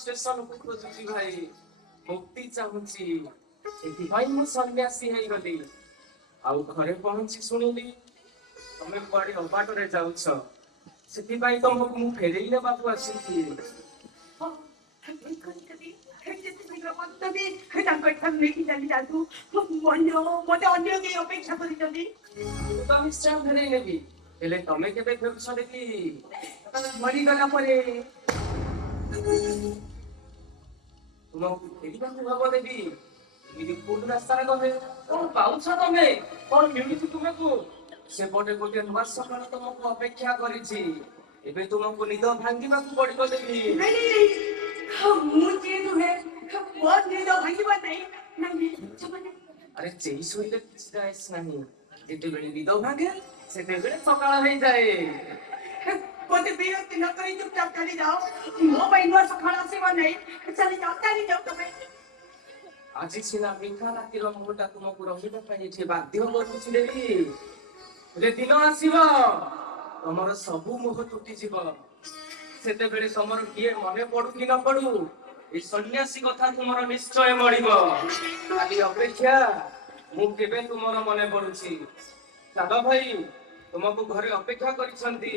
ଷ୍ଟେସନକୁ ଖୋଜୁଛି ଭାଇ, ମୁକ୍ତି ଚାହୁଁଛି, ସେଥିପାଇଁ ମୁଁ ସନ୍ନ୍ୟାସୀ ହେଇଗଲି। ଆଉ ଘରେ ପହଞ୍ଚି ଶୁଣିଲି ତମେ କୁଆଡେ ଅବାଟରେ ଯାଉଛ, ସେଥିପାଇଁ ତମକୁ ମୁଁ ଫେରେଇ ନେବାକୁ ଆସିଛି। ଅପେକ୍ଷା କରିଛନ୍ତି। ମୁଁ ତ ନିଶ୍ଚୟ ଫେରେଇ ନେବି, ହେଲେ ତମେ କେବେ ଫେରୁଛ ଦେଖି? ମରିଗଲା ପରେ ତୁମକୁ ଫେରିବାକୁ ହବ ଦେବି। ଏମିତି କୋଉଠି ରାସ୍ତାରେ ଗଲେ କଣ ପାଉଛ ତମେ? କଣ ମିଳୁଛି ତୁମକୁ? ସେପଟେ ଗୋଟେ ନୂଆ ସକାଳ ତମକୁ ଅପେକ୍ଷା କରିଛି। ଏବେ ତୁମକୁ ନିଦ ଭାଙ୍ଗିବାକୁ ପଡିବ ଦେବି। ମୁଁ ଯିଏ ନୁହେଁ, ମୋ ନିଦ ଭାଙ୍ଗିବା ନାହିଁ। ଆରେ ଚେଇ ଶୋଇଲେ କିଛି ଯାଏସ୍ ନାହିଁ, ଯେତେବେଳେ ନିଦ ଭାଙ୍ଗେ ସେତେବେଳେ ସକାଳ ହେଇଯାଏ। ମୋତେ ବିରକ୍ତି ନ କରି ଚୁପଚାପ ଚାଲି ଯାଅ। ମୋ ପାଇଁ ନୂଆ ସକାଳ ଆସିବ ନାହିଁ। ଚାଲି ଯାଅ ତମେ। ଆଜି ସିନା ମିଠା ରାତିର ମୋହଟା ତୁମକୁ ରହିବା ପାଇଁ ଏଠି ବାଧ୍ୟ କରୁଛି ଦେବି, ହେଲେ ଦିନ ଆସିବ ତମର ସବୁ ମୋହ ତୁଟିଯିବ। ସେତେବେଳେ ତମର କିଏ ମନେ ପଡୁ କି ନ ପଡୁ, ଏଇ ସନ୍ନ୍ୟାସୀ କଥା ତୁମର ନିଶ୍ଚୟ ମଳିବ। ଖାଲି ଅପେକ୍ଷା, ମୁଁ କେବେ ତୁମର ମନେ ପଡୁଛି। ଚାଲ ଭାଇ, ତୁମକୁ ଘରେ ଅପେକ୍ଷା କରିଛନ୍ତି।